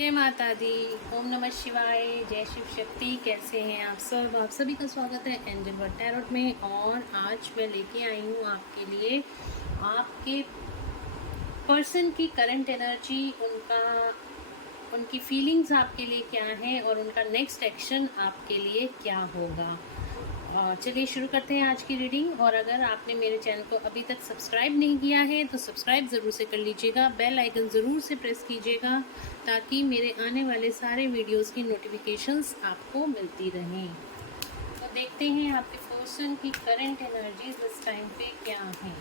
जय माता दी। ओम नमः शिवाय। जय शिव शक्ति। कैसे हैं आप सब? आप सभी का स्वागत है एंजल वर्ड टैरोट में। और आज मैं लेके आई हूँ आपके लिए आपके पर्सन की करंट एनर्जी, उनकी फीलिंग्स आपके लिए क्या है और उनका नेक्स्ट एक्शन आपके लिए क्या होगा। चलिए शुरू करते हैं आज की रीडिंग। और अगर आपने मेरे चैनल को अभी तक सब्सक्राइब नहीं किया है तो सब्सक्राइब ज़रूर से कर लीजिएगा, बेल आइकन ज़रूर से प्रेस कीजिएगा ताकि मेरे आने वाले सारे वीडियोस की नोटिफिकेशंस आपको मिलती रहें। तो देखते हैं आपके पर्सन की करंट एनर्जीज इस टाइम पे क्या है।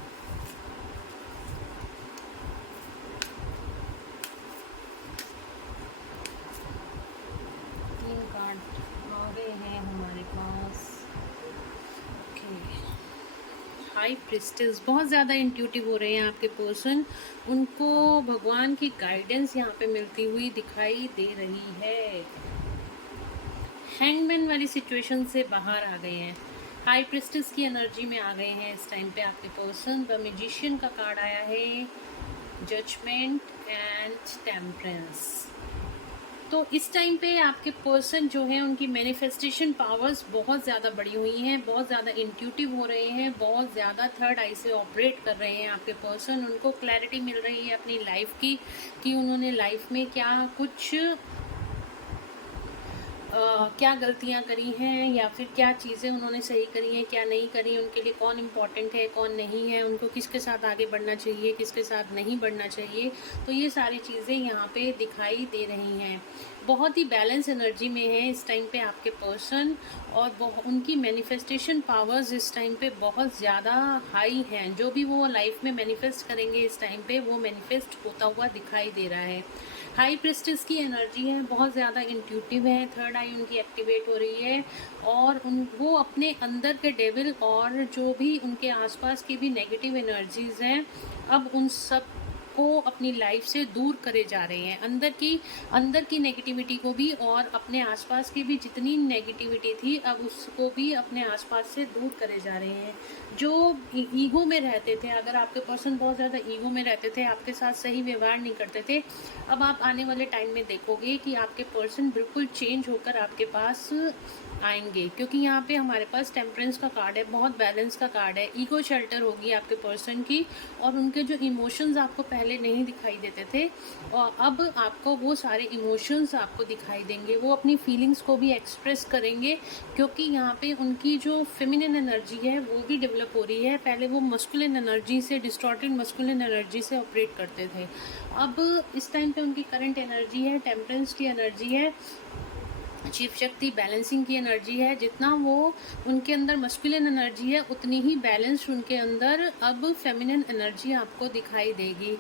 तीन कार्ड आ गए हैं हमारे पास। हाई प्रिस्टेस बहुत ज़्यादा इंट्यूटिव हो रहे हैं आपके पर्सन। उनको भगवान की गाइडेंस यहाँ पे मिलती हुई दिखाई दे रही है। हैंगमैन वाली सिचुएशन से बाहर आ गए हैं, हाई प्रिस्टेस की एनर्जी में आ गए हैं इस टाइम पे आपके पर्सन। द मैजिशियन का कार्ड आया है, जजमेंट एंड टेम्परेंस। तो इस टाइम पे आपके पर्सन जो है उनकी मैनिफेस्टेशन पावर्स बहुत ज़्यादा बढ़ी हुई हैं, बहुत ज़्यादा इंट्यूटिव हो रहे हैं, बहुत ज़्यादा थर्ड आई से ऑपरेट कर रहे हैं आपके पर्सन। उनको क्लैरिटी मिल रही है अपनी लाइफ की कि उन्होंने लाइफ में क्या कुछ क्या गलतियां करी हैं या फिर क्या चीज़ें उन्होंने सही करी हैं, क्या नहीं करी, उनके लिए कौन इम्पोर्टेंट है कौन नहीं है, उनको किसके साथ आगे बढ़ना चाहिए किसके साथ नहीं बढ़ना चाहिए। तो ये सारी चीज़ें यहाँ पे दिखाई दे रही हैं। बहुत ही बैलेंस एनर्जी में है इस टाइम पे आपके पर्सन। और उनकी मैनिफेस्टेशन पावर्स इस टाइम पे बहुत ज़्यादा हाई हैं। जो भी वो लाइफ में मैनिफेस्ट करेंगे इस टाइम पे वो मैनिफेस्ट होता हुआ दिखाई दे रहा है। हाई प्रिस्टेस की एनर्जी है, बहुत ज़्यादा इंट्यूटिव है, थर्ड आई उनकी एक्टिवेट हो रही है। और वो अपने अंदर के डेविल और जो भी उनके आसपास की भी नेगेटिव एनर्जीज हैं अब उन सब को अपनी लाइफ से दूर करे जा रहे हैं। अंदर की नेगेटिविटी को भी और अपने आसपास की भी जितनी नेगेटिविटी थी अब उसको भी अपने आसपास से दूर करे जा रहे हैं। जो ईगो में रहते थे, अगर आपके पर्सन बहुत ज़्यादा ईगो में रहते थे, आपके साथ सही व्यवहार नहीं करते थे, अब आप आने वाले टाइम में देखोगे कि आपके पर्सन बिल्कुल चेंज होकर आपके पास आएंगे। क्योंकि यहाँ पे हमारे पास टेम्परेंस का कार्ड है, बहुत बैलेंस का कार्ड है। ईगो शेल्टर होगी आपके पर्सन की और उनके जो इमोशंस आपको पहले नहीं दिखाई देते थे और अब आपको वो सारे इमोशंस आपको दिखाई देंगे। वो अपनी फीलिंग्स को भी एक्सप्रेस करेंगे क्योंकि यहाँ पे उनकी जो फेमिनिन एनर्जी है वो भी डेवलप हो रही है। पहले वो मस्कुलिन एनर्जी से, डिस्टॉर्टेड मस्कुलिन एनर्जी से ऑपरेट करते थे। अब इस टाइम पे उनकी करंट एनर्जी है, टेम्परेंस की एनर्जी है, शिव शक्ति बैलेंसिंग की एनर्जी है। जितना वो उनके अंदर मस्कुलिन एनर्जी है उतनी ही बैलेंस उनके अंदर अब फेमिनिन एनर्जी आपको दिखाई देगी।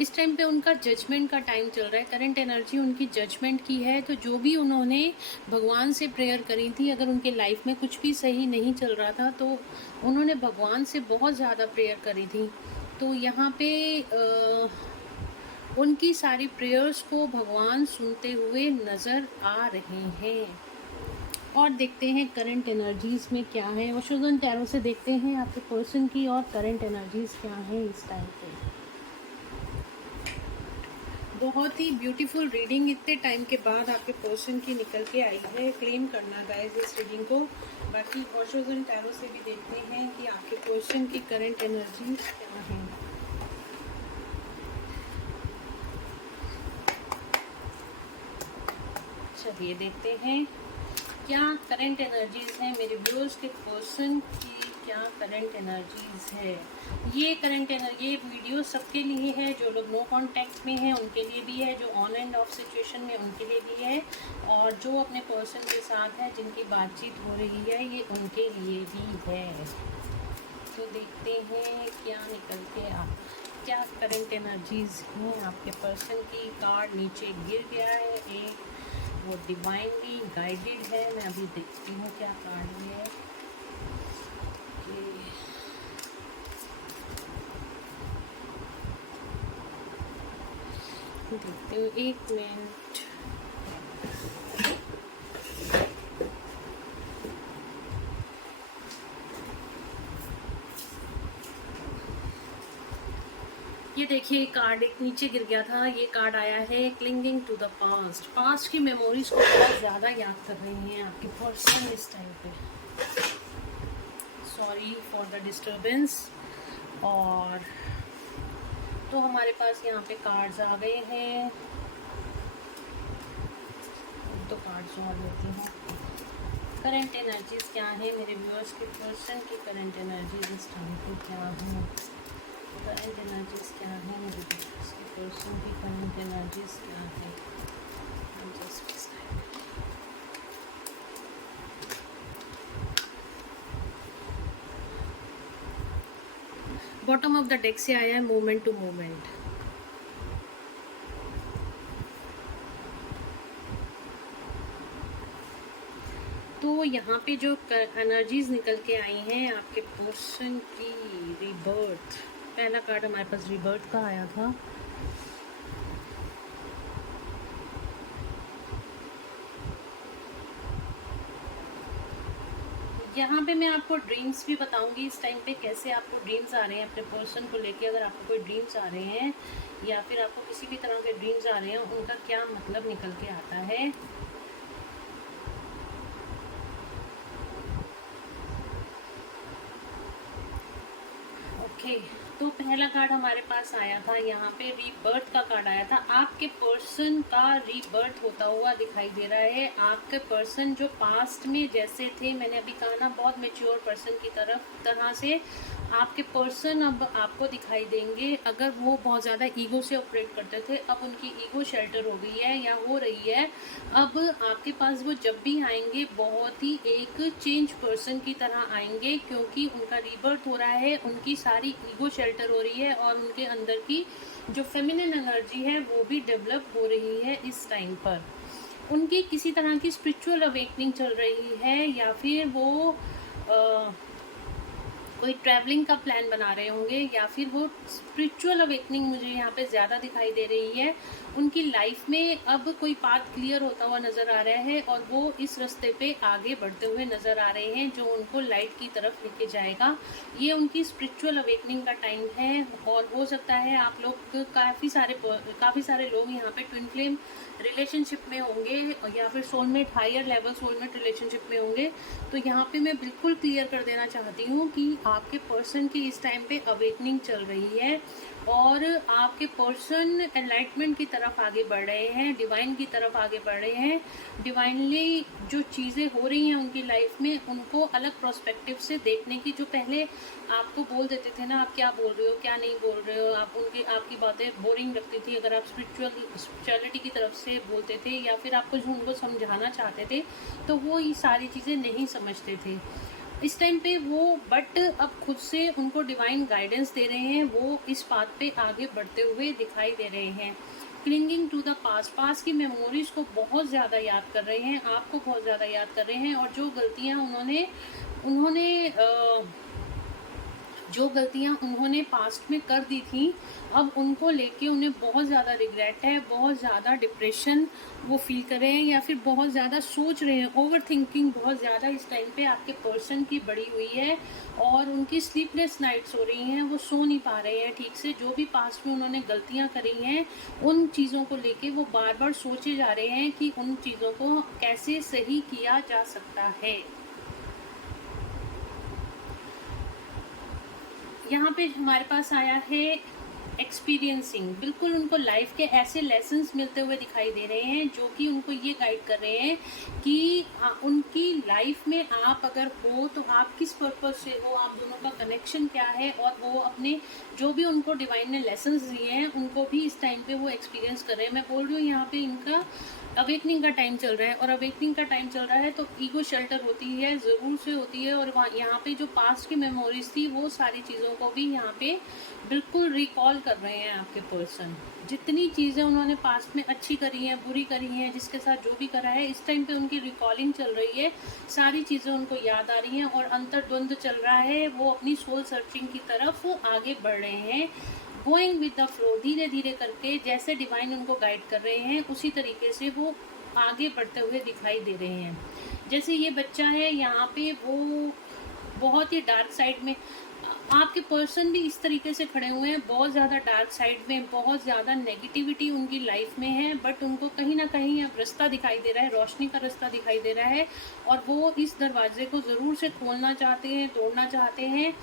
इस टाइम पे उनका जजमेंट का टाइम चल रहा है, करंट एनर्जी उनकी जजमेंट की है। तो जो भी उन्होंने भगवान से प्रेयर करी थी, अगर उनके लाइफ में कुछ भी सही नहीं चल रहा था तो उन्होंने भगवान से बहुत ज़्यादा प्रेयर करी थी। तो यहाँ पे उनकी सारी प्रेयर्स को भगवान सुनते हुए नज़र आ रहे हैं। और देखते हैं करंट एनर्जीज में क्या है। वशुधन टैरो से देखते हैं आपके पर्सन की और करंट एनर्जीज क्या है इस टाइम पे। बहुत ही ब्यूटीफुल रीडिंग इतने टाइम के बाद आपके पर्सन की निकल के आई है। क्लेम करना गाइस इस रीडिंग को। बाकी वशुधन टैरो से भी देखते हैं कि आपके पर्सन की करंट एनर्जीज क्या है। चलिए देखते हैं क्या करंट एनर्जीज है मेरे व्यूअर्स के पर्सन की, क्या करंट एनर्जीज है। ये ये वीडियो सबके लिए है, जो लोग नो कांटेक्ट में हैं उनके लिए भी है, जो ऑन एंड ऑफ सिचुएशन में उनके लिए भी है, और जो अपने पर्सन के साथ है जिनकी बातचीत हो रही है ये उनके लिए भी है। तो देखते हैं क्या निकल के क्या करंट एनर्जीज हैं आपके पर्सन की। कार्ड नीचे गिर गया है एक, वो डिवाइनली गाइडेड है। मैं अभी देखती हूँ क्या कार्ड है। देखते हो, एक मिनट। ये देखिए कार्ड एक नीचे गिर गया था, ये कार्ड आया है clinging to the past. Past की मेमोरीज को बहुत ज़्यादा याद कर रही हैं आपके पर्सन इस टाइम पे। Sorry for the disturbance. और तो हमारे पास यहाँ पे कार्ड्स आ गए हैं, तो कार्ड्स और लेती हूँ। करंट एनर्जीज क्या है मेरे व्यूअर्स के पर्सन की? करंट एनर्जीज इस टाइम पे क्या है? करंट एनर्जीज क्या है मेरे व्यूअर्स के पर्सन की? करंट एनर्जीज क्या है? बॉटम ऑफ द डेक से आया है मोमेंट टू मोमेंट। तो यहाँ पे जो एनर्जीज निकल के आई हैं आपके पर्सन की, रीबर्थ। पहला कार्ड हमारे पास रीबर्थ का आया था। यहाँ पे मैं आपको ड्रीम्स भी बताऊंगी इस टाइम पे, कैसे आपको ड्रीम्स आ रहे हैं अपने पर्सन को लेके। अगर आपको कोई ड्रीम्स आ रहे हैं या फिर आपको किसी भी तरह के ड्रीम्स आ रहे हैं, उनका क्या मतलब निकल के आता है। ओके, तो पहला कार्ड हमारे पास आया था यहाँ पे रीबर्थ का कार्ड आया था। आपके पर्सन का रीबर्थ होता हुआ दिखाई दे रहा है। आपके पर्सन जो पास्ट में जैसे थे, मैंने अभी कहा ना, बहुत मैच्योर पर्सन की तरह से आपके पर्सन अब आपको दिखाई देंगे। अगर वो बहुत ज़्यादा ईगो से ऑपरेट करते थे, अब उनकी ईगो शेल्टर हो गई है या हो रही है। अब आपके पास वो जब भी आएंगे बहुत ही एक चेंज पर्सन की तरह आएंगे, क्योंकि उनका रीबर्थ हो रहा है, उनकी सारी ईगो शेल्टर हो रही है और उनके अंदर की जो फेमिनिन एनर्जी है वो भी डेवलप हो रही है इस टाइम पर। उनकी किसी तरह की स्पिरिचुअल अवेकनिंग चल रही है, या फिर वो कोई ट्रैवलिंग का प्लान बना रहे होंगे, या फिर वो स्पिरिचुअल अवेकनिंग मुझे यहाँ पे ज़्यादा दिखाई दे रही है। उनकी लाइफ में अब कोई पाथ क्लियर होता हुआ नज़र आ रहा है और वो इस रास्ते पे आगे बढ़ते हुए नज़र आ रहे हैं जो उनको लाइट की तरफ लेके जाएगा। ये उनकी स्पिरिचुअल अवेकनिंग का टाइम है। और हो सकता है आप लोग काफ़ी सारे लोग यहाँ पे ट्विन फ्लेम रिलेशनशिप में होंगे या फिर soulmate, higher level soulmate relationship में होंगे। तो यहाँ पे मैं बिल्कुल क्लियर कर देना चाहती हूँ कि आपके पर्सन की इस टाइम पे अवेकनिंग चल रही है और आपके पर्सन एनलाइटमेंट की तरफ आगे बढ़ रहे हैं, डिवाइन की तरफ आगे बढ़ रहे हैं। डिवाइनली जो चीज़ें हो रही हैं उनकी लाइफ में, उनको अलग प्रोस्पेक्टिव से देखने की, जो पहले आपको बोल देते थे ना आप क्या बोल रहे हो क्या नहीं बोल रहे हो, आपकी बातें बोरिंग लगती थी अगर आप स्पिरिचुअलिटी की तरफ से बोलते थे, या फिर आप कुछ उनको समझाना चाहते थे तो वो ये सारी चीज़ें नहीं समझते थे इस टाइम पे वो। बट अब खुद से उनको डिवाइन गाइडेंस दे रहे हैं, वो इस बात पे आगे बढ़ते हुए दिखाई दे रहे हैं। क्लिंगिंग टू द पास्ट की मेमोरीज को बहुत ज़्यादा याद कर रहे हैं, आपको बहुत ज़्यादा याद कर रहे हैं। और जो गलतियां उन्होंने पास्ट में कर दी थी, अब उनको लेके उन्हें बहुत ज़्यादा रिग्रेट है, बहुत ज़्यादा डिप्रेशन वो फील कर रहे हैं, या फिर बहुत ज़्यादा सोच रहे हैं। ओवर थिंकिंग बहुत ज़्यादा इस टाइम पे आपके पर्सन की बढ़ी हुई है और उनकी स्लीपलेस नाइट्स हो रही हैं, वो सो नहीं पा रहे हैं ठीक से। जो भी पास्ट में उन्होंने गलतियां करी हैं उन चीज़ों को लेके वो बार बार सोचे जा रहे हैं कि उन चीज़ों को कैसे सही किया जा सकता है। यहाँ पे हमारे पास आया है एक्सपीरियंसिंग। बिल्कुल उनको लाइफ के ऐसे लेसन्स मिलते हुए दिखाई दे रहे हैं जो कि उनको ये गाइड कर रहे हैं कि उनकी लाइफ में आप अगर हो तो आप किस पर्पज से हो, आप दोनों का कनेक्शन क्या है, और वो अपने जो भी उनको डिवाइन ने लेसन्स दिए हैं उनको भी इस टाइम पे वो एक्सपीरियंस कर रहे हैं। मैं बोल रही हूँ यहाँ पे इनका अवेकनिंग का टाइम चल रहा है, और अवेकनिंग का टाइम चल रहा है तो ईगो शेल्टर होती है, ज़रूर से होती है। और यहाँ पे जो पास्ट की मेमोरीज थी वो सारी चीज़ों को भी यहाँ पे बिल्कुल रिकॉल कर रहे हैं आपके पर्सन। जितनी चीज़ें उन्होंने पास्ट में अच्छी करी हैं, बुरी करी हैं, जिसके साथ जो भी करा है, इस टाइम पे उनकी रिकॉलिंग चल रही है। सारी चीज़ें उनको याद आ रही हैं और अंतर्द्वंद चल रहा है। वो अपनी सोल सर्चिंग की तरफ आगे बढ़ रहे हैं, गोइंग विद द फ्लो, धीरे धीरे करके जैसे डिवाइन उनको गाइड कर रहे हैं उसी तरीके से वो आगे बढ़ते हुए दिखाई दे रहे हैं। जैसे ये बच्चा है यहाँ पे, वो बहुत ही डार्क साइड में आपके पर्सन भी इस तरीके से खड़े हुए हैं, बहुत ज़्यादा डार्क साइड में, बहुत ज़्यादा नेगेटिविटी उनकी लाइफ में है, बट उनको कहीं ना कहीं अब रास्ता दिखाई दे रहा है, रोशनी का रास्ता दिखाई दे रहा है, और वो इस दरवाजे को ज़रूर से खोलना चाहते हैं, तोड़ना चाहते हैं,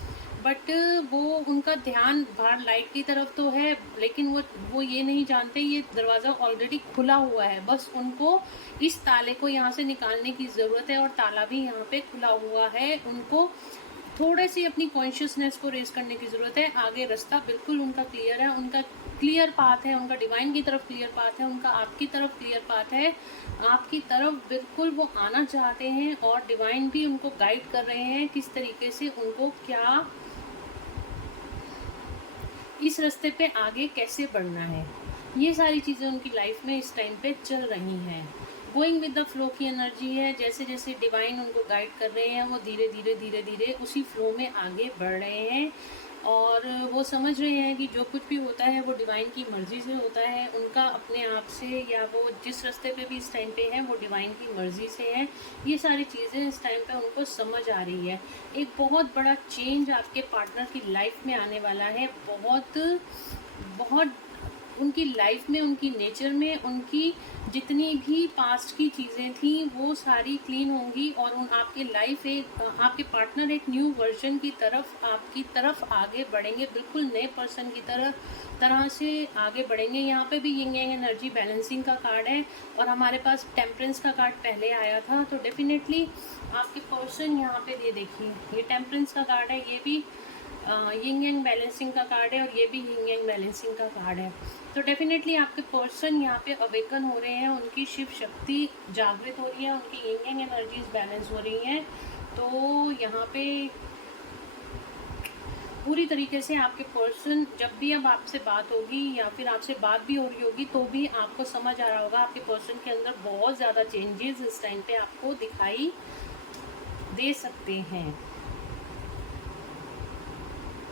बट वो उनका ध्यान बाहर लाइट की तरफ तो है, लेकिन वो ये नहीं जानते ये दरवाज़ा ऑलरेडी खुला हुआ है, बस उनको इस ताले को यहाँ से निकालने की ज़रूरत है, और ताला भी यहाँ पे खुला हुआ है। उनको थोड़े सी अपनी कॉन्शियसनेस को रेज करने की ज़रूरत है। आगे रास्ता बिल्कुल उनका क्लियर है, उनका क्लियर पाथ है, उनका डिवाइन की तरफ क्लियर पाथ है, उनका आपकी तरफ क्लियर पाथ है, आपकी तरफ बिल्कुल वो आना चाहते हैं, और डिवाइन भी उनको गाइड कर रहे हैं किस तरीके से उनको क्या इस रास्ते पे आगे कैसे बढ़ना है। ये सारी चीज़ें उनकी लाइफ में इस टाइम पे चल रही हैं। गोइंग विद द फ्लो की एनर्जी है, जैसे जैसे डिवाइन उनको गाइड कर रहे हैं, वो धीरे धीरे धीरे धीरे उसी फ्लो में आगे बढ़ रहे हैं, और वो समझ रहे हैं कि जो कुछ भी होता है वो डिवाइन की मर्ज़ी से होता है, उनका अपने आप से, या वो जिस रास्ते पे भी इस टाइम पे है वो डिवाइन की मर्ज़ी से है। ये सारी चीज़ें इस टाइम पे उनको समझ आ रही है। एक बहुत बड़ा चेंज आपके पार्टनर की लाइफ में आने वाला है, बहुत बहुत उनकी लाइफ में, उनकी नेचर में, उनकी जितनी भी पास्ट की चीज़ें थी वो सारी क्लीन होंगी, और आपके लाइफ आपके पार्टनर एक न्यू वर्जन की तरफ, आपकी तरफ आगे बढ़ेंगे, बिल्कुल नए पर्सन की तरह से आगे बढ़ेंगे। यहाँ पे भी यिंग यांग एनर्जी बैलेंसिंग का कार्ड है, और हमारे पास टेम्परेंस का कार्ड पहले आया था, तो डेफिनेटली आपके पर्सन यहाँ पे ये देखिए, ये टेम्परेंस का कार्ड है, ये भी यिंग यांग बैलेंसिंग का कार्ड है, और ये भी यिंग यांग बैलेंसिंग का कार्ड है। तो डेफिनेटली आपके पर्सन यहाँ पे अवेकन हो रहे हैं, उनकी शिव शक्ति जागृत हो रही है, उनकी यिंग यांग एनर्जीज बैलेंस हो रही हैं। तो यहाँ पे पूरी तरीके से आपके पर्सन, जब भी अब आपसे बात होगी या फिर आपसे बात भी हो रही होगी, तो भी आपको समझ आ रहा होगा आपके पर्सन के अंदर बहुत ज़्यादा चेंजेस इस टाइम पे आपको दिखाई दे सकते हैं,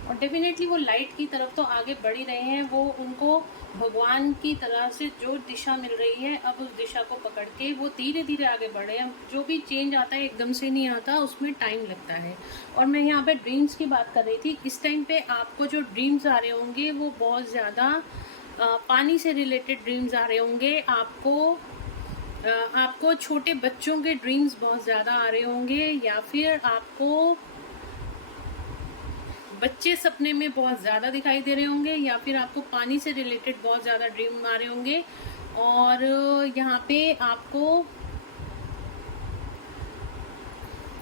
और डेफिनेटली वो लाइट की तरफ तो आगे बढ़ ही रहे हैं। वो उनको भगवान की तरह से जो दिशा मिल रही है, अब उस दिशा को पकड़ के वो धीरे धीरे आगे बढ़ रहे हैं। जो भी चेंज आता है एकदम से नहीं आता, उसमें टाइम लगता है। और मैं यहाँ पे ड्रीम्स की बात कर रही थी, इस टाइम पे आपको जो ड्रीम्स आ रहे होंगे वो बहुत ज़्यादा पानी से रिलेटेड ड्रीम्स आ रहे होंगे। आपको छोटे बच्चों के ड्रीम्स बहुत ज़्यादा आ रहे होंगे, या फिर आपको बच्चे सपने में बहुत ज़्यादा दिखाई दे रहे होंगे, या फिर आपको पानी से रिलेटेड बहुत ज़्यादा ड्रीम आ रहे होंगे। और यहाँ पे आपको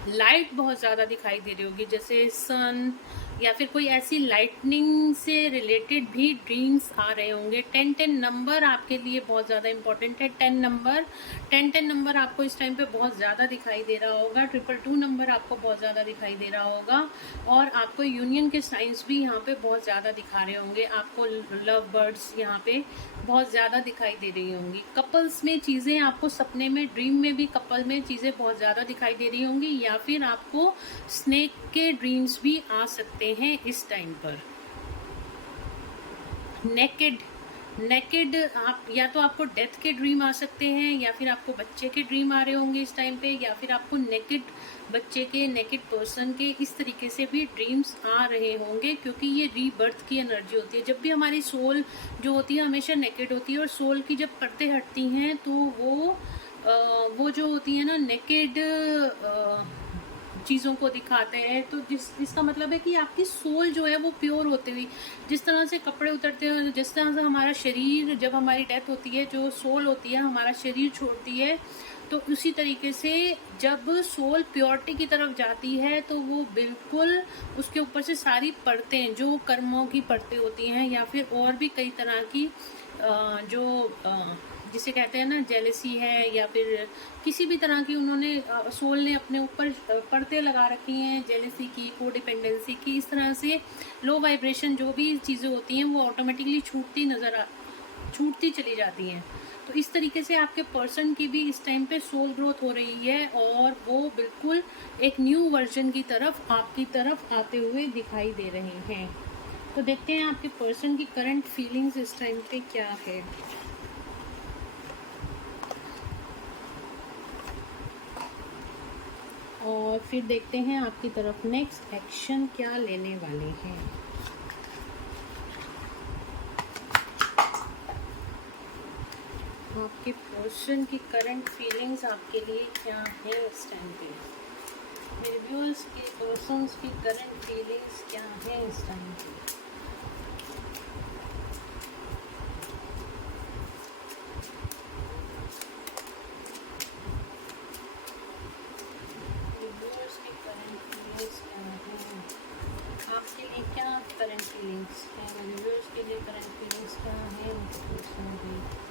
लाइट बहुत ज़्यादा दिखाई दे रही होगी, जैसे सन, या फिर कोई ऐसी लाइटनिंग से रिलेटेड भी ड्रीम्स आ रहे होंगे। 10-10 नंबर आपके लिए बहुत ज़्यादा इंपॉर्टेंट है। 10 नंबर आपको इस टाइम पे बहुत ज़्यादा दिखाई दे रहा होगा। 222 नंबर आपको बहुत ज़्यादा दिखाई दे रहा होगा, और आपको यूनियन के साइंस भी यहाँ पे बहुत ज़्यादा दिखा रहे होंगे। आपको लव बर्ड्स यहाँ पे बहुत ज़्यादा दिखाई दे रही होंगी। कपल्स में चीज़ें आपको सपने में, ड्रीम में भी कपल में चीज़ें बहुत ज़्यादा दिखाई दे रही होंगी, या फिर आपको स्नेक के ड्रीम्स भी आ सकते हैं इस टाइम पर। नेकेड आप, या तो आपको डेथ के ड्रीम आ सकते हैं, या फिर आपको बच्चे के ड्रीम आ रहे होंगे इस टाइम पे, या फिर आपको नेकेड बच्चे के, नेकेड पर्सन के, इस तरीके से भी ड्रीम्स आ रहे होंगे, क्योंकि ये रीबर्थ की एनर्जी होती है। जब भी हमारी सोल जो होती है हमेशा नेकेड होती है, और सोल की जब परतें हटती हैं तो वो जो होती है ना नेकेड चीज़ों को दिखाते हैं। तो इसका मतलब है कि आपकी सोल जो है वो प्योर होती हुई, जिस तरह से कपड़े उतरते हैं, जिस तरह से हमारा शरीर, जब हमारी डेथ होती है, जो सोल होती है हमारा शरीर छोड़ती है, तो उसी तरीके से जब सोल प्योरिटी की तरफ जाती है तो वो बिल्कुल उसके ऊपर से सारी परतें, जो कर्मों की परतें होती हैं, या फिर और भी कई तरह की जिसे कहते हैं ना जेलसी है, या फिर किसी भी तरह की उन्होंने सोल ने अपने ऊपर परतें लगा रखी हैं, जेलसी की, कोडिपेंडेंसी की, इस तरह से लो वाइब्रेशन जो भी चीज़ें होती हैं वो ऑटोमेटिकली छूटती चली जाती हैं। तो इस तरीके से आपके पर्सन की भी इस टाइम पे सोल ग्रोथ हो रही है, और वो बिल्कुल एक न्यू वर्जन की तरफ, आपकी तरफ आते हुए दिखाई दे रहे हैं। तो देखते हैं आपके पर्सन की करंट फीलिंग्स इस टाइम पे क्या है। और फिर देखते हैं आपकी तरफ नेक्स्ट एक्शन क्या लेने वाले हैं। आपके पर्सन की करंट फीलिंग्स आपके लिए क्या है इस टाइम पे। मेरे व्यूअर्स के पर्सन्स की करंट फीलिंग्स क्या है इस टाइम पे। आपके लिए क्या करंट फीलिंग्स है, मेरे व्यूअर्स के लिए करंट फीलिंग्स क्या है उनके पर्सन की।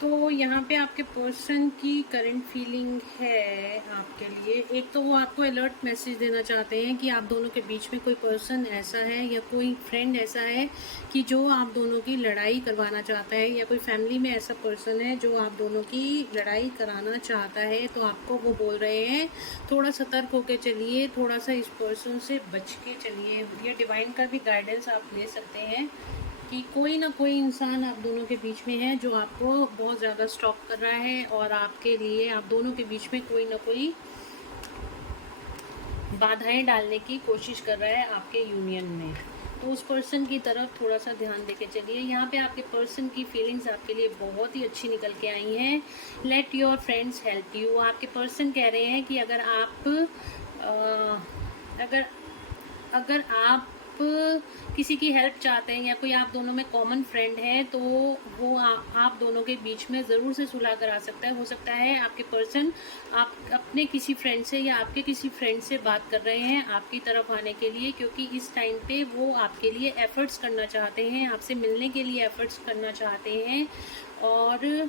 तो यहाँ पे आपके पर्सन की करंट फीलिंग है आपके लिए, एक तो वो आपको अलर्ट मैसेज देना चाहते हैं कि आप दोनों के बीच में कोई पर्सन ऐसा है या कोई फ्रेंड ऐसा है कि जो आप दोनों की लड़ाई करवाना चाहता है, या कोई फैमिली में ऐसा पर्सन है जो आप दोनों की लड़ाई कराना चाहता है। तो आपको वो बोल रहे हैं थोड़ा सतर्क होकर चलिए, थोड़ा सा इस पर्सन से बच के चलिए। या डिवाइन का भी गाइडेंस आप ले सकते हैं कि कोई ना कोई इंसान आप दोनों के बीच में है जो आपको बहुत ज़्यादा स्टॉक कर रहा है और आपके लिए आप दोनों के बीच में कोई ना कोई बाधाएं डालने की कोशिश कर रहा है आपके यूनियन में। तो उस पर्सन की तरफ थोड़ा सा ध्यान देके चलिए। यहाँ पे आपके पर्सन की फीलिंग्स आपके लिए बहुत ही अच्छी निकल के आई हैं। Let your friends help you. आपके पर्सन कह रहे हैं कि अगर आप किसी की हेल्प चाहते हैं या कोई आप दोनों में कॉमन फ्रेंड है तो वो आप दोनों के बीच में ज़रूर से सुलह करा सकता है। हो सकता है आपके पर्सन आप अपने किसी फ्रेंड से या आपके किसी फ्रेंड से बात कर रहे हैं आपकी तरफ आने के लिए, क्योंकि इस टाइम पे वो आपके लिए एफ़र्ट्स करना चाहते हैं, आपसे मिलने के लिए एफ़र्ट्स करना चाहते हैं। और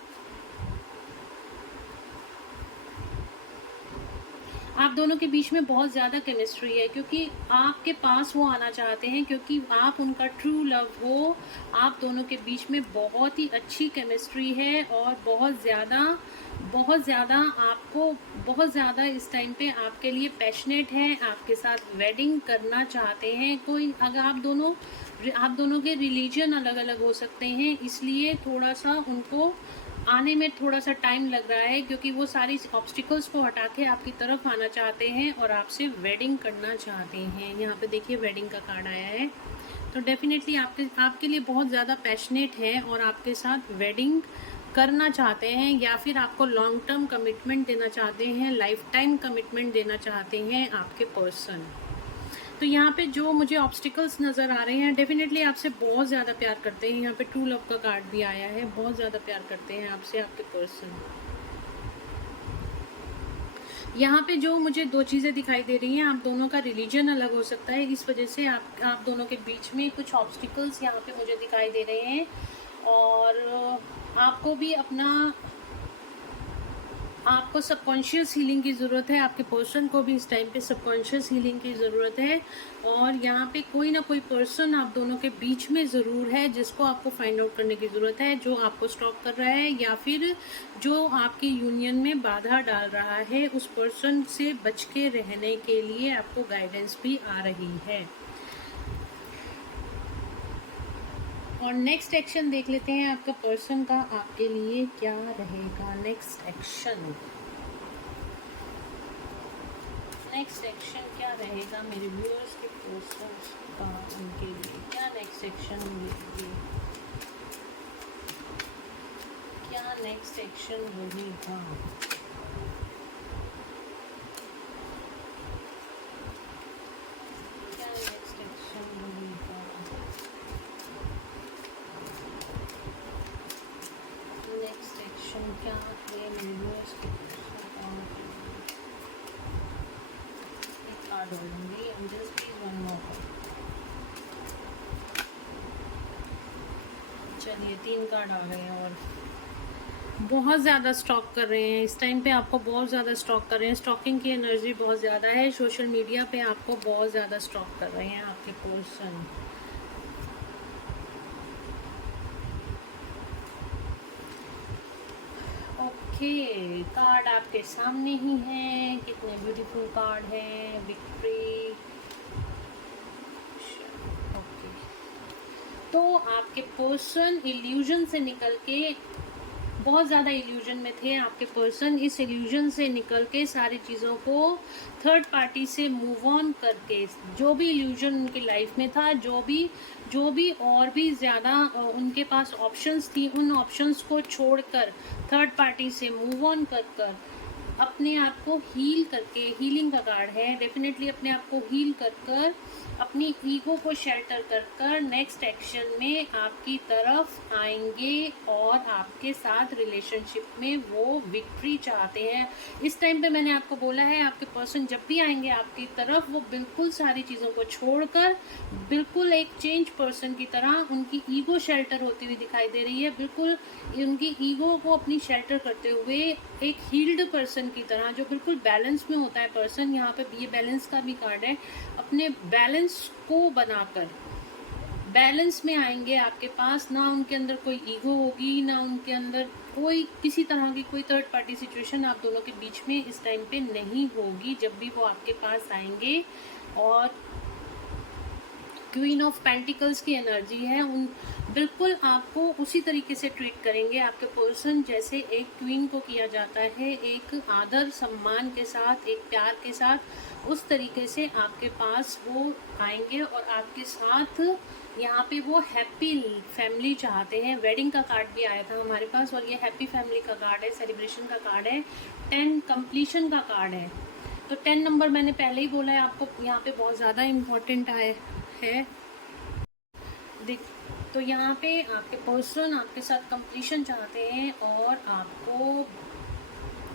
आप दोनों के बीच में बहुत ज़्यादा केमिस्ट्री है, क्योंकि आपके पास वो आना चाहते हैं, क्योंकि आप उनका ट्रू लव हो। आप दोनों के बीच में बहुत ही अच्छी केमिस्ट्री है और बहुत ज़्यादा आपको बहुत ज़्यादा इस टाइम पे आपके लिए पैशनेट है, आपके साथ वेडिंग करना चाहते हैं। कोई अगर आप दोनों के रिलीजन अलग अलग हो सकते हैं, इसलिए थोड़ा सा उनको आने में थोड़ा सा टाइम लग रहा है, क्योंकि वो सारी ऑब्स्टिकल्स को हटा के आपकी तरफ आना चाहते हैं और आपसे वेडिंग करना चाहते हैं। यहाँ पे देखिए वेडिंग का कार्ड आया है, तो डेफिनेटली आपके लिए बहुत ज़्यादा पैशनेट है और आपके साथ वेडिंग करना चाहते हैं, या फिर आपको लॉन्ग टर्म कमिटमेंट देना चाहते हैं, लाइफ टाइम कमिटमेंट देना चाहते हैं आपके पर्सन। तो यहाँ पे जो मुझे ऑब्स्टिकल्स नज़र आ रहे हैं, डेफिनेटली आपसे बहुत ज़्यादा प्यार करते हैं। यहाँ पे ट्रू लव का कार्ड भी आया है, बहुत ज़्यादा प्यार करते हैं आपसे आपके पर्सन। यहाँ पे जो मुझे दो चीज़ें दिखाई दे रही हैं, आप दोनों का रिलीजन अलग हो सकता है, इस वजह से आप दोनों के बीच में कुछ ऑब्स्टिकल्स यहाँ पे मुझे दिखाई दे रहे हैं। और आपको सबकॉन्शियस हीलिंग की ज़रूरत है, आपके पर्सन को भी इस टाइम पे सबकॉन्शियस हीलिंग की ज़रूरत है। और यहाँ पे कोई ना कोई पर्सन आप दोनों के बीच में ज़रूर है जिसको आपको फाइंड आउट करने की ज़रूरत है, जो आपको स्टॉक कर रहा है या फिर जो आपकी यूनियन में बाधा डाल रहा है। उस पर्सन से बच के रहने के लिए आपको गाइडेंस भी आ रही है। और नेक्स्ट एक्शन देख लेते हैं आपका पर्सन का आपके लिए क्या रहेगा। नेक्स्ट एक्शन क्या रहेगा मेरे व्यूअर्स के पर्सन का, उनके लिए क्या नेक्स्ट एक्शन रहेगी, क्या नेक्स्ट एक्शन रहेगा। क्या है मेरे व्यूअर्स के कार्ड और लूँगी, and just please one more. चलिए 3 कार्ड आ गए हैं और बहुत ज़्यादा स्टॉक कर रहे हैं इस टाइम पे, आपको बहुत ज़्यादा स्टॉक कर रहे हैं, स्टॉकिंग की एनर्जी बहुत ज़्यादा है, सोशल मीडिया पे आपको बहुत ज़्यादा स्टॉक कर रहे हैं आपके पर्सन। ओके, कार्ड आपके सामने ही हैं, कितने ब्यूटीफुल कार्ड हैं, विक्ट्री। ओके, तो आपके पर्सन इल्यूजन से निकल के, बहुत ज़्यादा इल्यूजन में थे आपके पर्सन, इस इल्यूजन से निकल के सारी चीज़ों को थर्ड पार्टी से मूव ऑन करके, जो भी इल्यूजन उनकी लाइफ में था, जो भी और भी ज़्यादा उनके पास ऑप्शंस थी, उन ऑप्शंस को छोड़कर थर्ड पार्टी से मूव ऑन कर अपने आप को हील करके, हीलिंग का कार्ड है, डेफिनेटली अपने आप को हील कर अपनी ईगो को शेल्टर कर नेक्स्ट एक्शन में आपकी तरफ आएंगे और आपके साथ रिलेशनशिप में वो विक्ट्री चाहते हैं। इस टाइम पे मैंने आपको बोला है, आपके पर्सन जब भी आएंगे आपकी तरफ, वो बिल्कुल सारी चीज़ों को छोड़कर बिल्कुल एक चेंज पर्सन की तरह उनकी ईगो शेल्टर होती हुई दिखाई दे रही है, बिल्कुल उनकी ईगो को अपनी शेल्टर करते हुए एक हील्ड पर्सन की तरह, जो बिल्कुल बैलेंस में होता है पर्सन, यहाँ पे ये बैलेंस का भी कार्ड है, अपने बैलेंस को बनाकर बैलेंस में आएंगे आपके पास। ना उनके अंदर कोई ईगो होगी, ना उनके अंदर कोई किसी तरह की कोई थर्ड पार्टी सिचुएशन आप दोनों के बीच में इस टाइम पे नहीं होगी जब भी वो आपके पास आएंगे। और क्वीन ऑफ पेंटिकल्स की एनर्जी है, उन बिल्कुल आपको उसी तरीके से ट्रीट करेंगे आपके पर्सन जैसे एक क्वीन को किया जाता है, एक आदर सम्मान के साथ, एक प्यार के साथ, उस तरीके से आपके पास वो आएंगे और आपके साथ यहाँ पे वो हैप्पी फैमिली चाहते हैं। वेडिंग का कार्ड भी आया था हमारे पास और ये हैप्पी फैमिली का कार्ड है, सेलिब्रेशन का कार्ड है, 10 कंप्लीशन का कार्ड है। तो 10 नंबर मैंने पहले ही बोला है आपको, यहाँ पे बहुत ज़्यादा इम्पोर्टेंट है। देख, तो यहाँ पे आपके पर्सन आपके साथ कंप्लीशन चाहते हैं और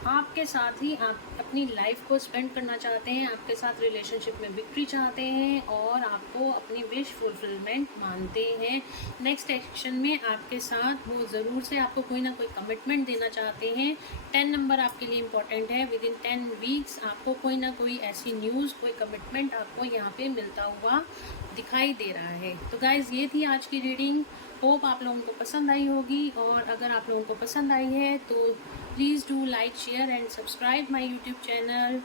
आपके साथ ही आप अपनी लाइफ को स्पेंड करना चाहते हैं, आपके साथ रिलेशनशिप में विक्ट्री चाहते हैं और आपको अपनी विश फुलफिलमेंट मानते हैं। नेक्स्ट एक्शन में आपके साथ वो ज़रूर से आपको कोई ना कोई कमिटमेंट देना चाहते हैं। 10 नंबर आपके लिए इम्पोर्टेंट है, विद इन 10 वीक्स आपको कोई ना कोई ऐसी न्यूज़, कोई कमिटमेंट आपको यहाँ पे मिलता हुआ दिखाई दे रहा है। तो गाइज़, ये थी आज की रीडिंग, होप आप लोगों को पसंद आई होगी, और अगर आप लोगों को पसंद आई है तो please do like, share and subscribe my YouTube channel.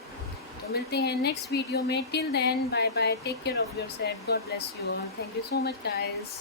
तो मिलते हैं नेक्स्ट वीडियो में, till then bye bye, take care of yourself, God bless you all, thank you so much guys.